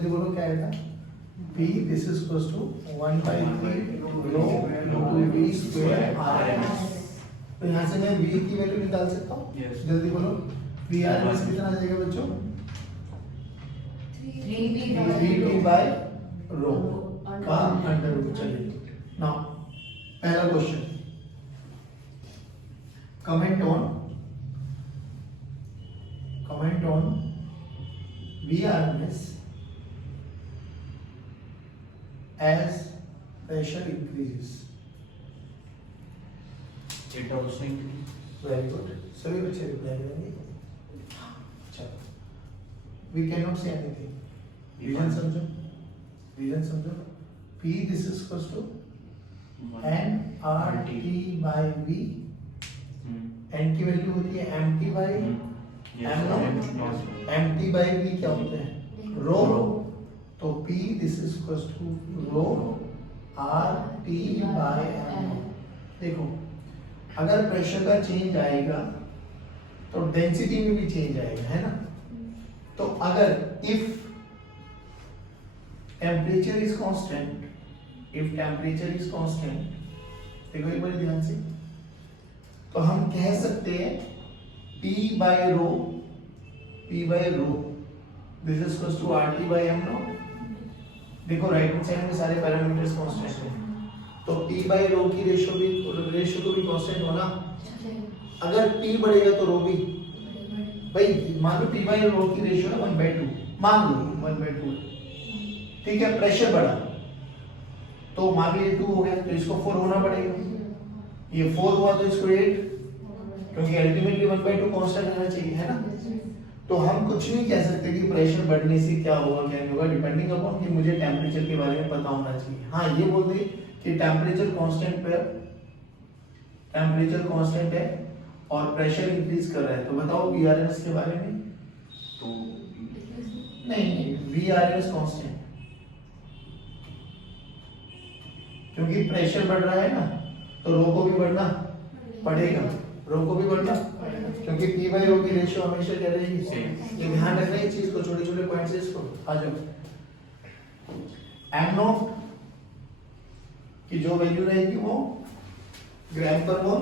जल्दी बोलो क्या आएगा, P this is equals to 1/3 rho into V square RMS। तो यहाँ से मैं V की वैल्यू निकाल सकता हूँ। Yes। जल्दी बोलो V RMS कितना आ जाएगा बच्चों, 3P by rho का अंडर रूट। चलिए नाउ पहला question, comment on VRMS as pressure increases। It also increase। Very good, सभी बच्चे रिप्लाई करेंगे। चलो, we cannot say anything। Reason समझो। P this is equals to N R T by V। N की value होती है MT by M not. MT by V क्या होता है, रो। तो P this is equals to rho R T by M not. देखो अगर प्रेशर का चेंज आएगा तो डेंसिटी में भी चेंज आएगा, है ना। तो अगर इफ टेम्परेचर इज कांस्टेंट, देखो एक बार ध्यान से, तो हम कह सकते हैं P by rho this is equal to RT by M not. देखो राइट हैंड साइड में सारे पैरामीटर्स कांस्टेंट हैं, तो P बाय रो की रेशियो को भी कांस्टेंट होना। अगर P बढ़ेगा तो रो भी, भाई मान लो P बाय रो की रेशियो ना 1/2, मान लो 1/2, ठीक है। प्रेशर बढ़ा तो मान लीजिए 2 हो गया, तो इसको 4 होना पड़ेगा। ये 4 हुआ तो इसको 8, क्योंकि अल्टीमेटली 1/2 कांस्टेंट रहना चाहिए, है ना। तो हम कुछ नहीं कह सकते कि प्रेशर बढ़ने से क्या होगा क्या नहीं होगा, डिपेंडिंग अपॉन कि मुझे टेम्परेचर के बारे में पता होना चाहिए। हाँ ये बोल दे कि टेम्परेचर कांस्टेंट है और प्रेशर इंक्रीज कर रहा है, तो बताओ VRMS के बारे में। तो नहीं, VRMS कांस्टेंट, क्योंकि प्रेशर बढ़ रहा है ना, तो रो को भी बढ़ना पड़ेगा, क्योंकि P बाय रो की रेशियो हमेशा क्या रहेगी। ये ध्यान रखना है चीज को, छोटे छोटे पॉइंट्स इसको। आ जाओ, M नॉट की जो वैल्यू रहेगी वो ग्राम पर मोल।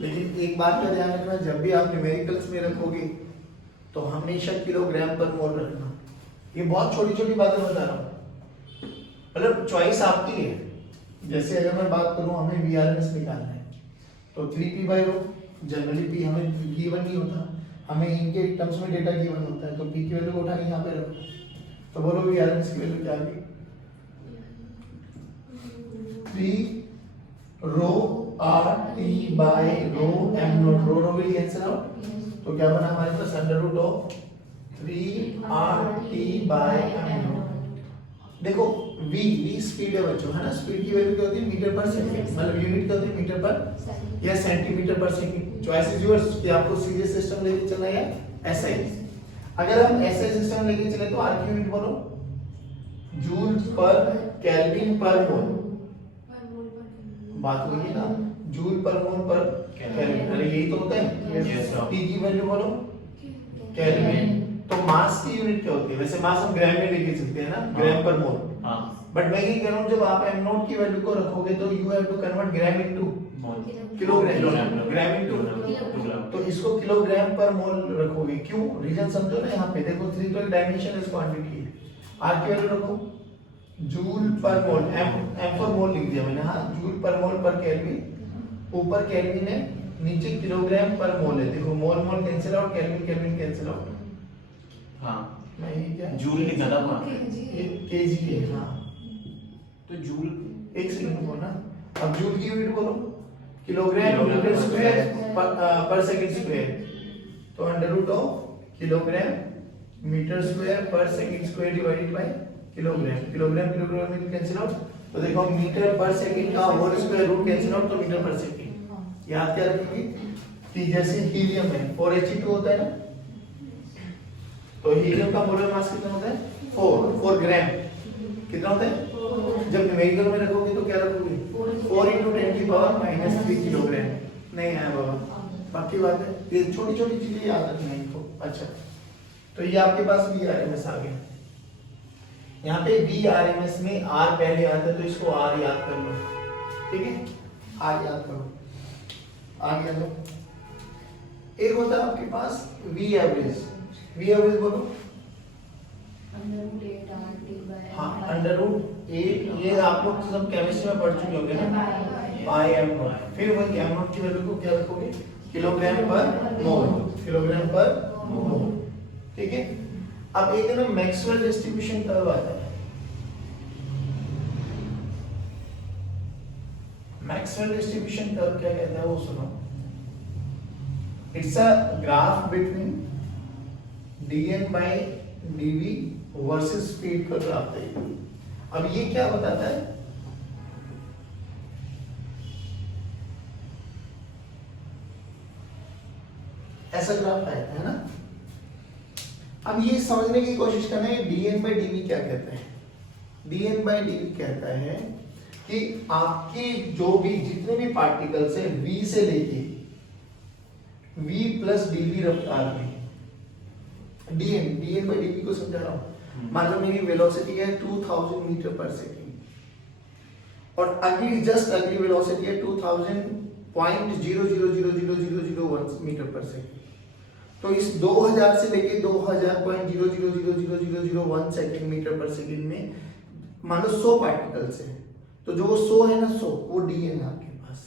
लेकिन एक बात का ध्यान रखना, जब भी आप न्यूमेरिकल्स में रखोगे तो हमेशा किलोग्राम पर मोल रखना। ये बहुत छोटी छोटी बातें बता रहा हूँ, मतलब चॉइस आपकी है। जैसे अगर मैं बात करूं हमें VRMS निकालना है तो 3P बाय रो, जनरली P हमें गिवन नहीं होता, हमें इनके टर्म्स में डेटा गिवन होता है, तो P की वैल्यू को उठा के यहाँ पे रखो। तो बोलो VRMS की वैल्यू क्या आ गई, 3 rho RT by rho M nought. Rho will cancel out, तो क्या बना हमारे पास under root of 3RT by M not. देखो V स्पीड है बच्चों, है ना। स्पीड की वैल्यू क्या होती है, मीटर पर सेकंड, मतलब यूनिट क्या होती है, मीटर पर या सेंटीमीटर पर सेकंड। चॉइस इज योर्स कि आपको सीधे सिस्टम लेके चलना है या SI। अगर हम SI सिस्टम लेके चले तो R की यूनिट बोलो, जूल पर केल्विन पर मोल। बात होगी ना, जूल पर मोल पर केल्विन, अरे यही तो होता है। P की वैल्यू बोलो केल्विन। तो मास की यूनिट क्या होती है, वैसे मास हम ग्राम में लेके चलते हैं ना, ग्राम पर मोल। बट मैं ये कह रहा हूँ जब आप M नॉट की वैल्यू को रखोगे तो you have to convert gram into gram into, तो इसको किलोग्राम पर मोल रखोगे। क्यों, रीजन समझो ना। यहाँ पे देखो 3 तो डायमेंशन इस क्वांटिटी है। R की वैल्यू रखो जूल पर मोल, M पर मोल लिख दिया मैंने, हाँ जूल पर मोल पर केल्विन। ऊपर केल्विन है, नीचे किलोग्राम पर मोल है। देखो mole mole cancel out, kelvin cancel out. हाँ नहीं क्या जूल लिखा था वहाँ, केजी है। हाँ तो जूल एक सेकंड बोलो ना। अब जूल की यूनिट बोलो, kilogram metre square per second square. तो under root of kilogram metre square per second square divided by kilogram में कैंसिल आउट। तो देखो मीटर पर सेकंड का whole square root cancel out, तो मीटर पर सेकंड। याद क्या रखेंगे कि जैसे हीलियम है 4He2 होता है ना, तो हीलियम का मोलर मास कितना होता है, 4 ग्राम। कितना होता है, जब न्यूमेरिकल में रखोगे तो क्या रखोगे, 4 × 10⁻³ किलोग्राम। नहीं आया बाबा, बाकी बात है, ये छोटी छोटी चीजें याद रखना है इनको। अच्छा, तो ये आपके पास VRMS आ गया। यहाँ पे VRMS में R पहले आता है तो इसको R याद कर लो, ठीक है, R याद करो, आ गया लो। एक होता है आपके पास V एवरेज, V एवरेज बोलो, हाँ √8, ये आप लोग सब केमिस्ट्री में पढ़ चुके होंगे ना, बाय एम नॉट। फिर वही एम नॉट की वैल्यू को क्या रखोगे, किलोग्राम पर मोल, किलोग्राम पर मोल, ठीक है। अब एक है ना मैक्सवेल डिस्ट्रीब्यूशन कर्व आता है, मैक्सवेल डिस्ट्रीब्यूशन कर्व क्या कहता है वो सुनो, it's a graph between dn by dv versus speed का ग्राफ है। अब ये क्या बताता है, ऐसा ग्राफ है ना। अब ये समझने की कोशिश करना है dn by dv क्या कहता है। dn by dv कहता है कि आपके जो भी जितने भी पार्टिकल्स है v से लेके v प्लस dv रफ्तार में, dn by dv को समझा रहा हूं। मान लो मेरी वेलोसिटी है 2000 मीटर पर सेकेंड और अगली जस्ट अगली वेलोसिटी है 2000.00000001 मीटर पर सेकेंड। तो इस 2000 से लेके 2000.000001 सेकेंड मीटर पर सेकेंड में मान लो 100 पार्टिकल्स है, तो जो 100 है ना 100 वो dn है आपके पास।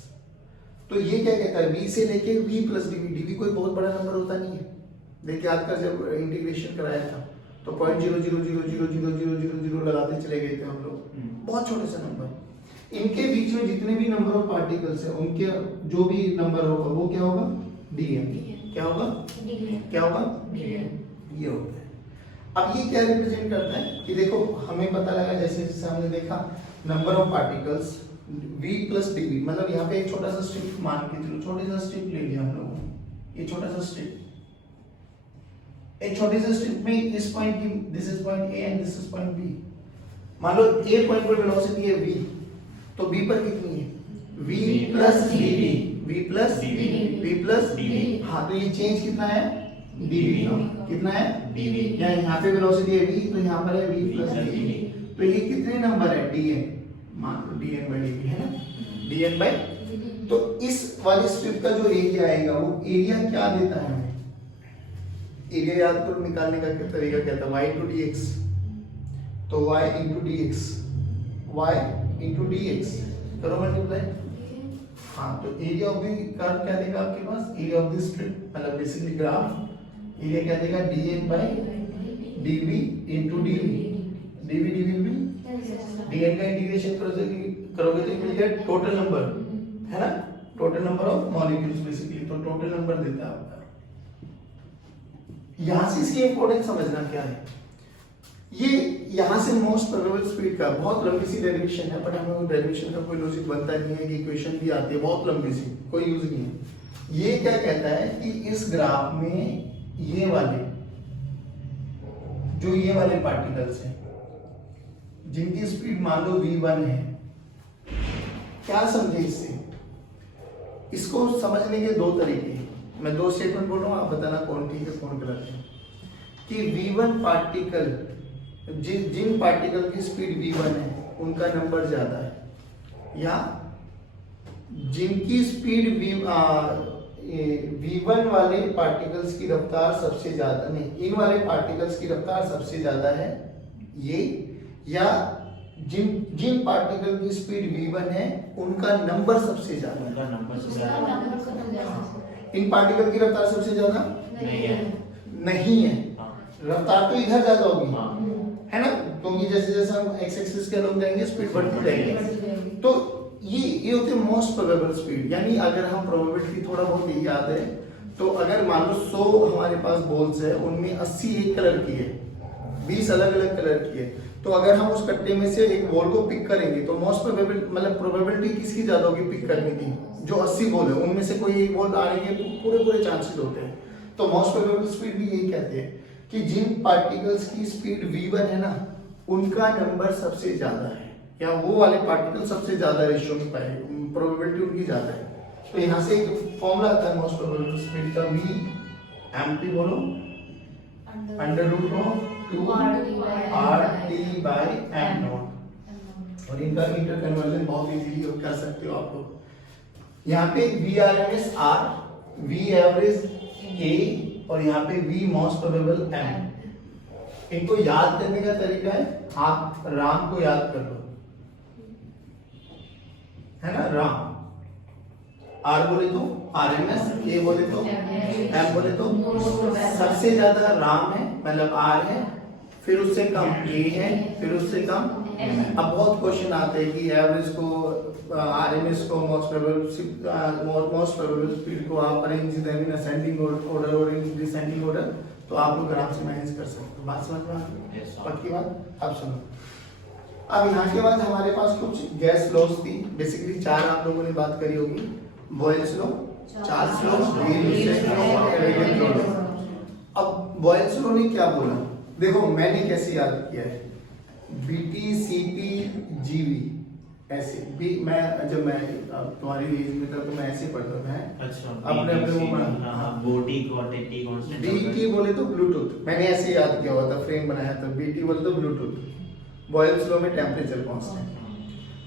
तो ये क्या कहता है, v से लेके v प्लस dv, dv कोई बहुत बड़ा नंबर होता नहीं है। देखिए आज का जब इंटीग्रेशन कराया था तो 0.00000000 लगाते चले गए थे हम लोग, बहुत छोटे से नंबर। इनके बीच में जितने भी नंबर ऑफ पार्टिकल्स हैं उनके जो भी नंबर होगा वो क्या होगा, dm। क्या होगा, क्या होगा, ये होता है। अब ये क्या रिप्रेजेंट करता है कि देखो हमें पता लगा, जैसे जैसे हमने देखा number of particles v plus dv, मतलब यहाँ पे एक छोटा सा स्ट्रिप मान के चलो, छोटे सा स्ट्रिप ले लिया हम लोगों ने, ये छोटा सा स्ट्रिप, एक छोटे से स्ट्रिप में इस पॉइंट की, this is point A and this is point B। मान लो A पॉइंट पर वेलोसिटी है v, तो B पर कितनी है, v plus dv, v plus v plus dv। हाँ तो ये चेंज कितना है, dv, कितना है dv, यहाँ पे वेलोसिटी है v तो यहाँ पर है v प्लस dv। तो ये कितने नंबर है, dn, मान लो dn by dv है ना, dn by। तो इस वाली स्ट्रिप का जो एरिया आएगा वो एरिया क्या देता है हमें, एरिया याद करो, निकालने का क्या तरीका क्या था, y into dx, तो y into dx, y into dx करो मल्टीप्लाई। हाँ तो एरिया ऑफ द कर्व क्या देगा आपके पास, एरिया ऑफ द स्ट्रिप मतलब बेसिकली ग्राफ, एरिया क्या देगा dn by dv into dv, dv dv में dn का इंटीग्रेशन करोगे तो मिल जाएगा टोटल नंबर, है ना, total number of molecules basically, तो टोटल नंबर देता है आपका। यहां से इसकी इंपॉर्टेंस समझना क्या है, ये यहां से मोस्ट प्रोबेबल स्पीड का बहुत लंबी सी डेरिवेशन है, बट हमें डेरिवेशन का कोई लॉजिक बनता नहीं है कि इक्वेशन भी आती है बहुत लंबी सी, कोई यूज नहीं है। ये क्या कहता है कि इस ग्राफ में ये वाले जो ये वाले पार्टिकल्स हैं जिनकी स्पीड मान लो v1 है, क्या समझे इससे, इसको समझने के दो तरीके हैं। मैं दो स्टेटमेंट बोल रहा हूँ, आप बताना कौन ठीक है कौन गलत है। कि v1 पार्टिकल, जिन पार्टिकल की स्पीड v1 है उनका नंबर ज्यादा है, या जिनकी स्पीड v1 वाले पार्टिकल्स की रफ्तार सबसे ज्यादा, नहीं इन वाले पार्टिकल्स की रफ्तार सबसे ज्यादा है ये, या जिन पार्टिकल की स्पीड v1 है उनका नंबर सबसे ज्यादा है, इन पार्टिकल की रफ्तार सबसे ज्यादा नहीं है, रफ्तार तो इधर ज्यादा होगी, है ना, क्योंकि जैसे जैसे हम एक्स एक्सिस के अलॉन्ग जाएंगे स्पीड बढ़ती जाएगी। तो ये होती है मोस्ट प्रोबेबल स्पीड, यानी अगर हम प्रोबेबिलिटी थोड़ा बहुत ही याद है तो अगर मान लो 100 हमारे पास बॉल्स है उनमें 80 एक कलर की है, 20 अलग अलग कलर की है, तो अगर हम उस कट्टे में से एक बॉल को पिक करेंगे तो मोस्ट प्रोबेबल मतलब प्रोबेबिलिटी किसकी ज्यादा होगी पिक करने की, जो 80 बॉल है उनमें से कोई एक बॉल आने के पूरे चांसेस होते हैं। तो मोस्ट प्रोबेबल स्पीड भी यही कहते हैं कि जिन पार्टिकल्स की स्पीड v1 है ना उनका नंबर सबसे ज्यादा है, या वो वाले पार्टिकल सबसे ज्यादा रेशियो में पाएंगे, प्रोबेबिलिटी उनकी ज्यादा है। तो यहाँ से एक फॉर्मूला आता है मोस्ट प्रोबेबल स्पीड का, v mp बोलो under root of 2 RT by m naught. और इनका मीटर कन्वर्जन बहुत इजीली कर सकते हो आप लोग। यहाँ पे VRMS R, V average A और यहाँ पे V मोस्ट प्रोबेबल M। इनको याद करने का तरीका है, आप राम को याद कर लो, है ना, राम। R बोले तो RMS, A बोले तो M बोले तो सबसे ज्यादा राम है, मतलब R है, फिर उससे कम A है, फिर उससे कम। अब बहुत क्वेश्चन आते हैं कि एवरेज को, RMS को, मोस्ट प्रोबेबल स्पीड को आप अरेंज इन असेंडिंग ऑर्डर और इन डिसेंडिंग ऑर्डर, तो आप लोग आराम से मैनेज कर सकते हो। बात समझ में आ गई? पक्की बात। अब सुनो, अब यहाँ के बाद हमारे पास कुछ गैस लॉस थी, बेसिकली 4 आप लोगों ने बात करी होगी। Boyle's law, Charles law, average law. अब बॉयल्स लॉ ने क्या बोला, देखो मैंने कैसे याद किया है, BT CP GV ऐसे भी। मैं जब मैं तुम्हारी एज में था तो मैं ऐसे पढ़ता था। अच्छा, अपने वो बॉडी क्वांटिटी कांस्टेंट। BT बोले तो ब्लूटूथ, मैंने ऐसे याद किया हुआ था, फ्रेम बनाया था। BT बोले तो ब्लूटूथ, बॉयल्स लॉ में टेम्परेचर कांस्टेंट।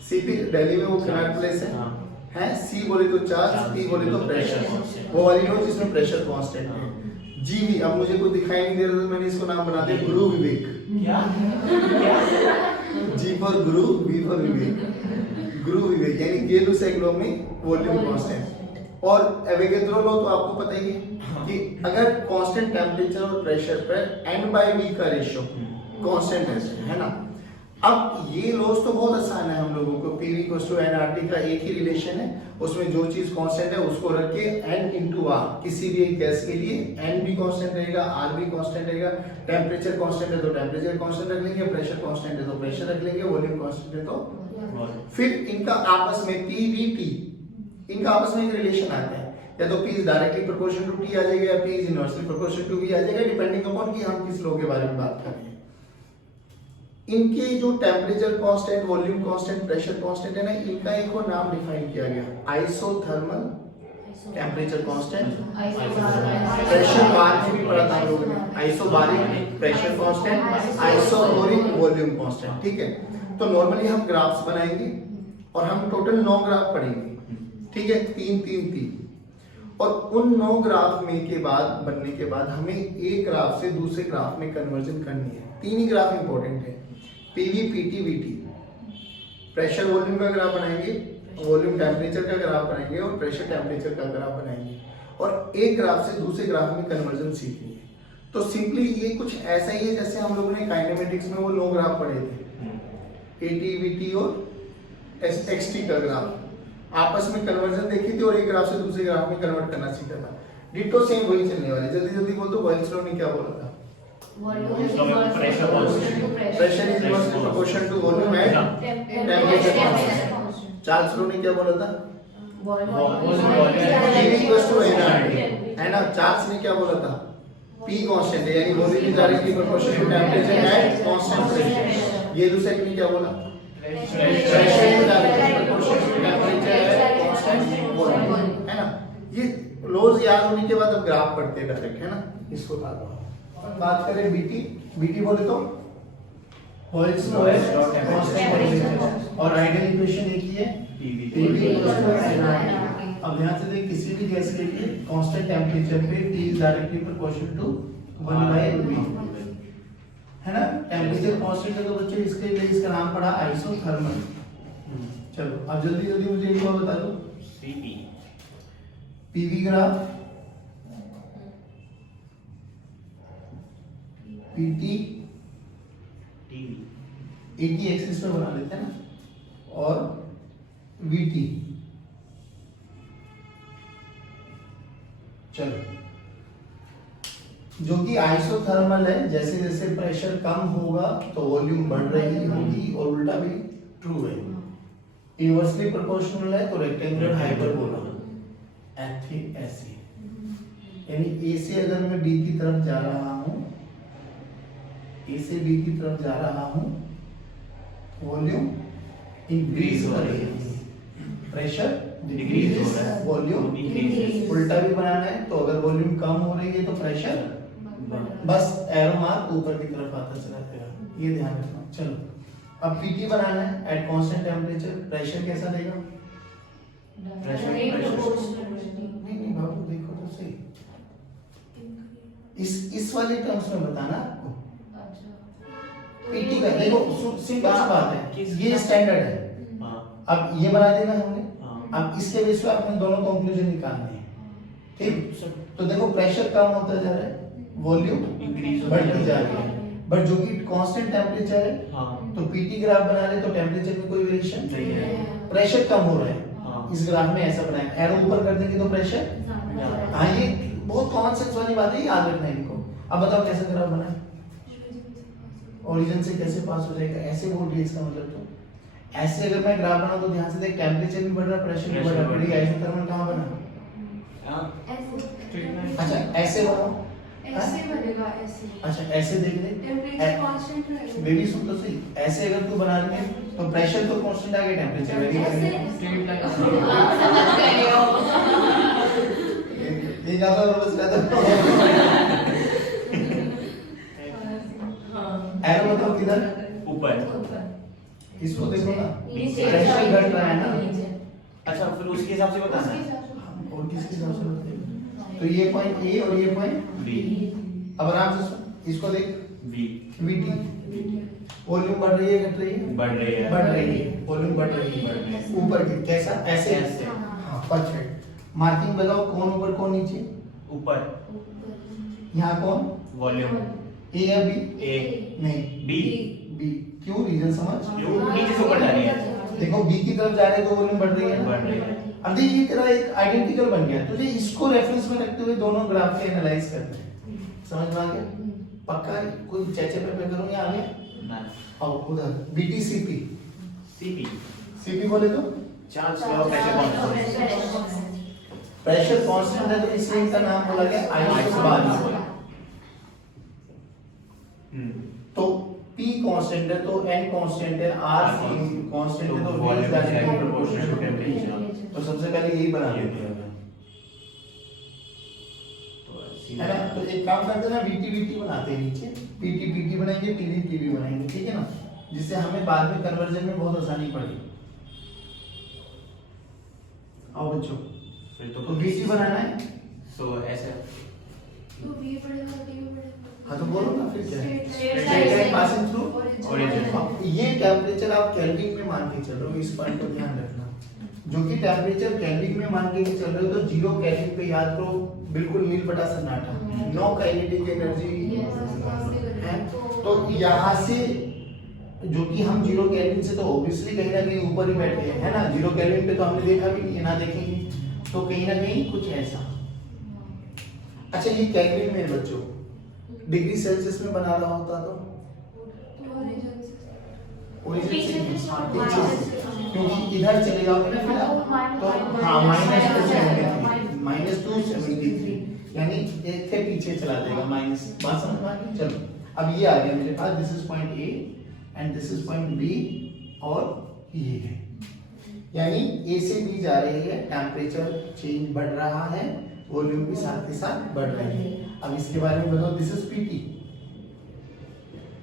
CP दिल्ली में वो कैनाट प्लेस है। C बोले तो चार्ज, P बोले तो प्रेशर, वो वाली नोट जिसमें प्रेशर कांस्टेंट है। GV, अब मुझे कोई दिखाई नहीं दे रहा तो मैंने इसको नाम बना दिया गुरु विवेक। क्या G for Guru, V for विवेक, गुरु विवेक, यानी गेलुसेक लॉ में वॉल्यूम कांस्टेंट। और एवोगैड्रो लॉ तो आपको पता ही है कि अगर कांस्टेंट टेम्परेचर और प्रेशर पर N/V का रेशियो कांस्टेंट है ना। अब ये लॉस तो बहुत आसान है हम लोगों को, PV = nRT का एक ही रिलेशन है, उसमें जो चीज कांस्टेंट है उसको रख के N × R, किसी भी एक गैस के लिए N भी कांस्टेंट रहेगा, R भी कांस्टेंट रहेगा। टेम्परेचर कांस्टेंट है तो टेम्परेचर कांस्टेंट रख लेंगे, प्रेशर कांस्टेंट है तो प्रेशर रख लेंगे, वॉल्यूम कांस्टेंट है तो। फिर इनका आपस में PVT, इनका आपस में एक रिलेशन आता है, या तो P is directly proportional to T आ जाएगा, या P is inversely proportional to V आ जाएगा, डिपेंडिंग अपॉन कि हम किस लॉ के बारे में बात कर रहे हैं। इनके जो temperature constant, volume constant, pressure constant है ना, इनका एक और नाम डिफाइन किया गया, आइसोथर्मल टेम्परेचर कांस्टेंट। प्रेशर बार में भी पढ़ा था हम लोगों ने, isobaric pressure constant, isobaric volume constant. ठीक है, तो नॉर्मली हम ग्राफ्स बनाएंगे और हम टोटल 9 ग्राफ पढ़ेंगे। ठीक है, 3 3 3, और उन 9 ग्राफ में के बाद बनने के बाद हमें एक ग्राफ से दूसरे ग्राफ में कन्वर्जन करनी है। 3 ही ग्राफ इंपॉर्टेंट है, PV PT VT। Pressure volume का ग्राफ बनाएंगे, वॉल्यूम टेम्परेचर का ग्राफ बनाएंगे और प्रेशर टेम्परेचर का ग्राफ बनाएंगे, और एक ग्राफ से दूसरे ग्राफ में कन्वर्जन सीखेंगे। तो सिंपली ये कुछ ऐसा ही है जैसे हम लोगों ने काइनेमेटिक्स में वो 9 ग्राफ पढ़े थे, AT VT और XT का ग्राफ, आपस में कन्वर्जन देखी थी और एक ग्राफ से दूसरे ग्राफ में कन्वर्ट करना सीखा था। डिटो सेम वही चलने वाली। जल्दी जल्दी बोल दो, बॉयल्स लॉ ने क्या बोला था? Pressure is inversely proportional to volume and temperature constant. Charles law ने क्या बोला था? PV = nRT, है ना। चार्ल्स ने क्या बोला था? P कांस्टेंट है, यानी volume is directly proportional to temperature and constant pressure. ये दूसरा ने क्या बोला? Pressure is directly proportional to temperature and constant volume, है ना। ये लॉज याद होने के बाद अब ग्राफ पढ़ते हैं डायरेक्ट, है ना। इसको बात करें BT बोले तो बॉयल्स लॉ है, कांस्टेंट टेम्परेचर, और आइडियल इक्वेशन एक ही है, PV = nRT। अब ध्यान से देख, किसी भी गैस के लिए कांस्टेंट टेम्परेचर पे T is directly proportional to 1/V, है ना। टेम्परेचर कांस्टेंट है तो बच्चे इसके लिए इसका नाम पड़ा आइसोथर्मल। चलो अब जल्दी जल्दी मुझे एक बार बता दो, PV graph, PT AT axis पे बना लेते हैं ना, और VT। चलो, जो कि आइसोथर्मल है, जैसे जैसे प्रेशर कम होगा तो वॉल्यूम बढ़ रही होगी, और उल्टा भी ट्रू है। इनवर्सली प्रोपोर्शनल है तो रेक्टेंगुलर हाइपरबोला, ऐसे, यानी A से अगर मैं B की तरफ जा रहा हूं, A से B की तरफ जा रहा हूं, वॉल्यूम इंक्रीज हो रही है, प्रेशर डिक्रीज हो रहा है, वॉल्यूम उल्टा भी बनाना है, तो अगर वॉल्यूम कम हो रही है तो प्रेशर बस एरो मार्क ऊपर की तरफ आता चला जाएगा, ये ध्यान रखना। चलो अब पीटी बनाना है एट कांस्टेंट टेम्परेचर। प्रेशर कैसा देगा? नहीं नहीं बाबू देखो तो सही, इस वाले टर्म्स में बताना आपको। पीटी का देखो सिंपल सी बात है, ये स्टैंडर्ड है। हाँ अब ये बना देना हमने, हाँ अब इसके बेस पे आपने दोनों कंक्लूजन निकालने हैं, ठीक। तो देखो प्रेशर कम होता जा रहा है, वॉल्यूम इंक्रीज बढ़ती जा रही है, बट जो कि कांस्टेंट टेम्परेचर है, हाँ तो पीटी ग्राफ बना ले तो टेम्परेचर में कोई वेरिएशन नहीं है। प्रेशर कम हो रहा है। हाँ इस ग्राफ में ऐसा बनाए, एरो ऊपर कर देंगे तो प्रेशर, हाँ ये बहुत कॉमन सेंस वाली बात है, याद रखना है इनको। अब बताओ कैसे ग्राफ बनाए, ओरिजिन से कैसे पास हो जाएगा, ऐसे बोल रही है, इसका मतलब तो ऐसे अगर मैं ग्राफ बनाऊं तो ध्यान से देख, टेम्परेचर भी बढ़ रहा है, प्रेशर भी बढ़ रहा है, बड़ी आइसोथर्मल कहां बना? अच्छा ऐसे बनाओ, ऐसे बनेगा, ऐसे। अच्छा ऐसे देख ले, टेम्परेचर कांस्टेंट रहेगा। बेबी सुन तो सही, ऐसे अगर तू बना रही है तो प्रेशर तो कांस्टेंट आ गया, टेम्परेचर वेरी करेगा। समझ गए हो। ये ज्यादा रोज रहता एरो बताओ किधर? ऊपर। इसको देखो ना, नीचे। प्रेशर घट रहा है ना। अच्छा फिर उसके हिसाब से बताना है। और किसके हिसाब से बताइए? तो ये पॉइंट ए और ये पॉइंट बी अब आराम से सुन, इसको देख, बी वीटी वॉल्यूम बढ़ रही है घट रही है? बढ़ रही है। बढ़ रही है, वॉल्यूम बढ़ रही है, ऊपर की कैसा? ऐसे ऐसे। हाँ परफेक्ट। मार्किंग बताओ, कौन ऊपर कौन नीचे? ऊपर यहाँ कौन? वॉल्यूम ए या बी? ए नहीं बी बी। क्यों? रीजन समझ। क्यों नीचे से ऊपर जा रही है। देखो बी की तरफ जा रहे हैं तो वॉल्यूम बढ़ रही है बढ़ ना। रही है। अब देख ये तेरा एक आइडेंटिकल बन गया, तुझे इसको रेफरेंस में रखते हुए दोनों ग्राफ के एनालाइज करना है। समझ में आ गया? पक्का कोई चेचे पे करूं या आगे? ना आओ उधर बीटीसीपी सीपी सीपी बोले तो चार्ज का प्रेशर कांस्टेंट। प्रेशर कांस्टेंट है, तो इसलिए इनका नाम बोला गया आइसोबार। तो P कांस्टेंट है तो N कांस्टेंट है, R कांस्टेंट है तो V is directly proportional to temperature. तो सबसे पहले यही बना लेते हैं, है ना। तो एक काम करते हैं ना, VT बनाते हैं नीचे, PT बनाएंगे, TD बनाएंगे, ठीक है ना, जिससे हमें बाद में कन्वर्जन में बहुत आसानी पड़े। आओ बच्चों, फिर तो VT बनाना है, सो ऐसे तो V बढ़ेगा, T बढ़ेगा। हाँ तो बोलो ना फिर क्या है? Straight Straight line line passing through origin। अब ये टेम्परेचर आप केल्विन में मान के चल रहे हो, इस पॉइंट को ध्यान रखना। जो कि टेम्परेचर केल्विन में मान के चल रहे हो, तो 0 केल्विन पे याद करो बिल्कुल नील बटा सन्नाटा, नो काइनेटिक एनर्जी है। तो यहाँ से जो कि हम 0 केल्विन से तो ऑब्वियसली कहीं ना कहीं ऊपर ही बैठे हैं, है ना। 0 केल्विन पे तो हमने देखा भी नहीं है, ना देखेंगे, तो कहीं ना कहीं कुछ ऐसा। अच्छा ये केल्विन में बच्चों, डिग्री सेल्सियस में बना रहा होता तो ओरिजिन से पीछे से, क्योंकि इधर चले जाओगे ना फिर तो हाँ -273 यानी एक थे पीछे चला जाएगा माइनस। बात समझ में आ गई? चलो अब ये आ गया मेरे पास, this is point A and this is point B, और ये है, यानी ए से बी जा रही है, टेम्परेचर चेंज बढ़ रहा है, वॉल्यूम भी साथ के साथ बढ़ रही है। अब इसके बारे में बताओ, this is PT,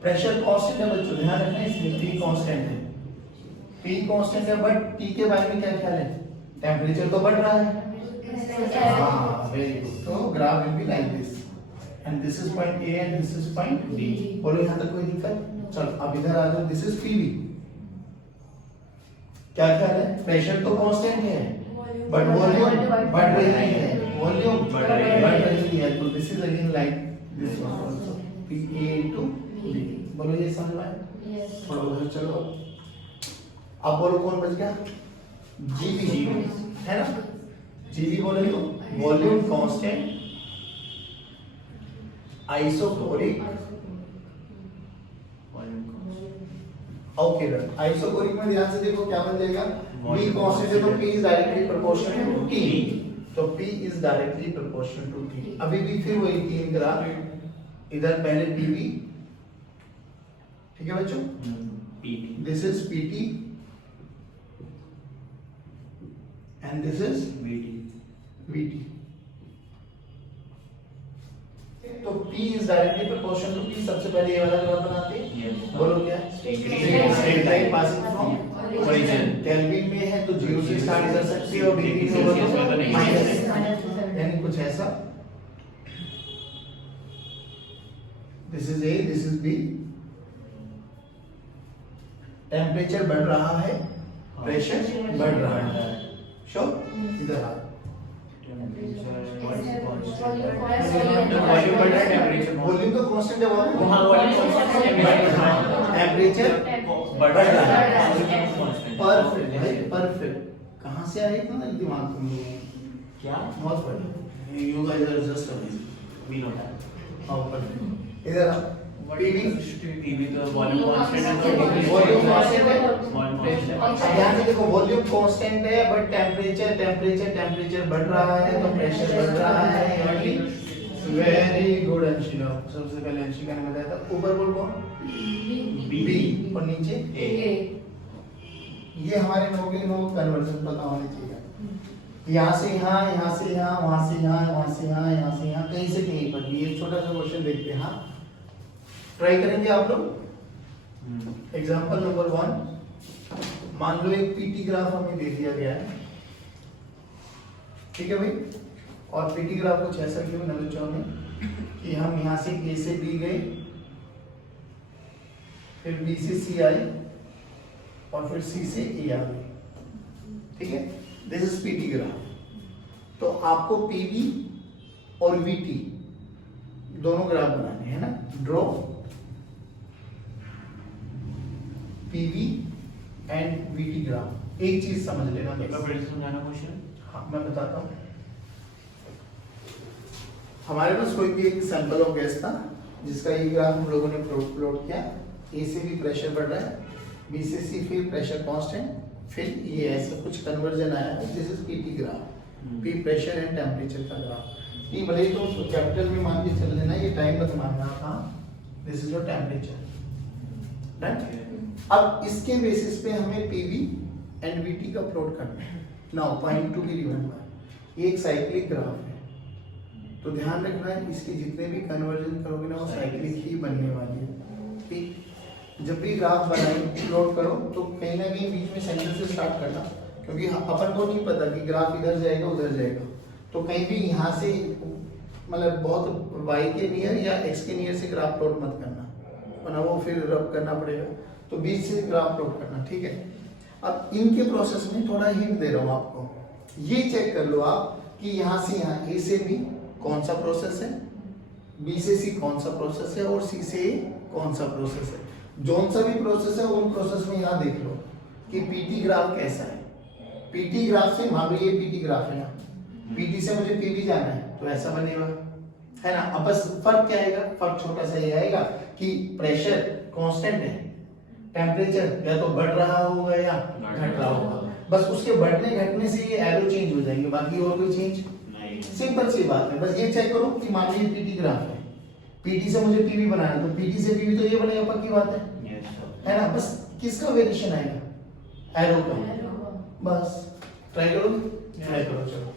pressure constant है बच्चों, ध्यान रखना इसमें पी कांस्टेंट है, पी कांस्टेंट है, बट टी के बारे में क्या ख्याल है? टेम्परेचर तो बढ़ रहा है। हाँ वेरी गुड, तो graph will be like this and this is point A and this is point B. बोलो यहाँ तक कोई दिक्कत? चलो अब इधर आ जाओ, दिस इज पीवी, क्या ख्याल है? प्रेशर तो कांस्टेंट है बट वॉल्यूम बढ़ रही है, वॉल्यूम बढ़ रही है, तो this is again like this one also, P A into B. बोलो ये समझ में आया? थोड़ा उधर चलो, अब बोलो कौन बच गया? जीबी, है ना। जीबी बोले तो volume constant, isochoric, okay run. Isochoric में ध्यान से देखो क्या बन जाएगा, V कांस्टेंट है तो P is directly proportional to T, तो P is directly proportional to T। अभी भी फिर वही तीन ग्राफ, इधर पहले PV, ठीक है बच्चों, PT this is PT and this is BT VT। तो P is directly proportional to P, सबसे पहले ये वाला ग्राफ बनाते हैं। Yes. बोलो क्या? Straight line passing from Origin. Kelvin में है तो 0 से स्टार्ट कर सकती है और डिग्री में Celsius हो में तो तो नहीं। माइनस, यानी कुछ ऐसा। This is A, this is B। Temperature बढ़ रहा है, प्रेशर बढ़ रहा है। श्योर? इधर आ। वॉल्यूम बढ़ रहा है, टेम्परेचर वॉल्यूम तो कांस्टेंट है वहां। वहाँ वॉल्यूम कांस्टेंट है, टेम्परेचर बढ़ रहा है। परफेक्ट भाई, परफेक्ट। कहां से आए इतना दिमाग तुम लोगों को? क्या? बहुत बढ़िया। You guys are just amazing. We know that. How perfect. इधर आ। पीवी पीवी तो वॉल्यूम कांस्टेंट है तो वॉल्यूम कांस्टेंट है। वॉल्यूम कांस्टेंट है। अब ध्यान से देखो, वॉल्यूम कांस्टेंट है बट टेम्परेचर बढ़ रहा है तो प्रेशर बढ़ रहा है, यानी वेरी गुड अंशिका। सबसे पहले अंशिका ने बताया था। ऊपर बोल कौन? बी और नीचे ए। ये हमारे नौ के नौ कन्वर्जन पता होने चाहिए। यहाँ से यहाँ, यहाँ से यहाँ, वहाँ से यहाँ, वहाँ से यहाँ, यहाँ से यहाँ, कहीं से कहीं पर भी। ये छोटा सा क्वेश्चन देखते हैं। हाँ, ट्राई करेंगे आप लोग। एग्जाम्पल नंबर 1, मान लो एक पीटी ग्राफ हमें दे दिया गया है, ठीक है भाई। और पीटी ग्राफ कुछ ऐसा क्यों नंबर 4 में कि हम यहाँ से ए से बी गए, फिर बी से सी आए और फिर सी से ए आ गए, ठीक है। This is PT graph. तो आपको पीवी और वीटी दोनों ग्राफ बनाने हैं ना। Draw PV and VT graph. एक चीज समझ लेना एक बार बस। फिर से समझाना क्वेश्चन। हाँ, मैं बताता हूँ। हमारे पास कोई भी एक सैंपल ऑफ गैस था जिसका ये ग्राफ हम लोगों ने प्लॉट किया। ए से भी प्रेशर बढ़ रहा है, बी से सी फिर प्रेशर कांस्टेंट, फिर ये ऐसा कुछ कन्वर्जन आया है। This is PT graph. P pressure and temperature का ग्राफ। ये भले ही तो कैपिटल में मान के चल लेना, ये टाइम मत मानना। हाँ, this is your temperature, right. अब इसके बेसिस पे हमें पीवी एंड वीटी का प्लॉट करना है। Now point to be remember, ये एक साइक्लिक ग्राफ है, तो ध्यान रखना है इसके जितने भी कन्वर्जन करोगे ना वो साइक्लिक ही बनने वाली है, ठीक। जब भी ग्राफ बनाए प्लॉट करो तो कहीं ना कहीं बीच में सेंटर से स्टार्ट करना, क्योंकि अपन को नहीं पता कि ग्राफ इधर जाएगा उधर जाएगा। तो कहीं भी यहाँ से मतलब बहुत y के नियर या x के नियर से ग्राफ प्लॉट मत करना, वरना वो फिर रब करना पड़ेगा। तो बीच से ग्राफ प्लॉट करना, ठीक है। अब इनके प्रोसेस में थोड़ा हिंट दे रहा हूँ आपको। ये चेक कर लो आप कि यहाँ से यहाँ ए से बी कौन सा प्रोसेस है, बी से सी कौन सा प्रोसेस है और सी से ए कौन सा प्रोसेस है। जोन सा भी प्रोसेस है उन प्रोसेस में यहाँ देख लो कि पीटी ग्राफ कैसा है। पीटी ग्राफ से मान लो ये पीटी ग्राफ है ना, पीटी से मुझे पीवी जाना है तो ऐसा बनेगा, है ना। अब बस फर्क क्या आएगा? फर्क छोटा सा ये आएगा कि प्रेशर कांस्टेंट है, टेम्परेचर या तो बढ़ रहा होगा या घट रहा होगा। बस उसके बढ़ने घटने से ये एरो चेंज हो जाएंगे, बाकी और कोई चेंज नहीं। सिंपल सी बात है। बस ये चेक करो कि मान लीजिए पीटी ग्राफ है, पीटी से मुझे पीवी बनाना है तो पीटी से पीवी तो ये बनेगा, पक्की बात है, Yes, sir. है ना। बस किसका वेरिएशन आएगा? एरो का। बस ट्राई करो, ट्राई करो, चलो।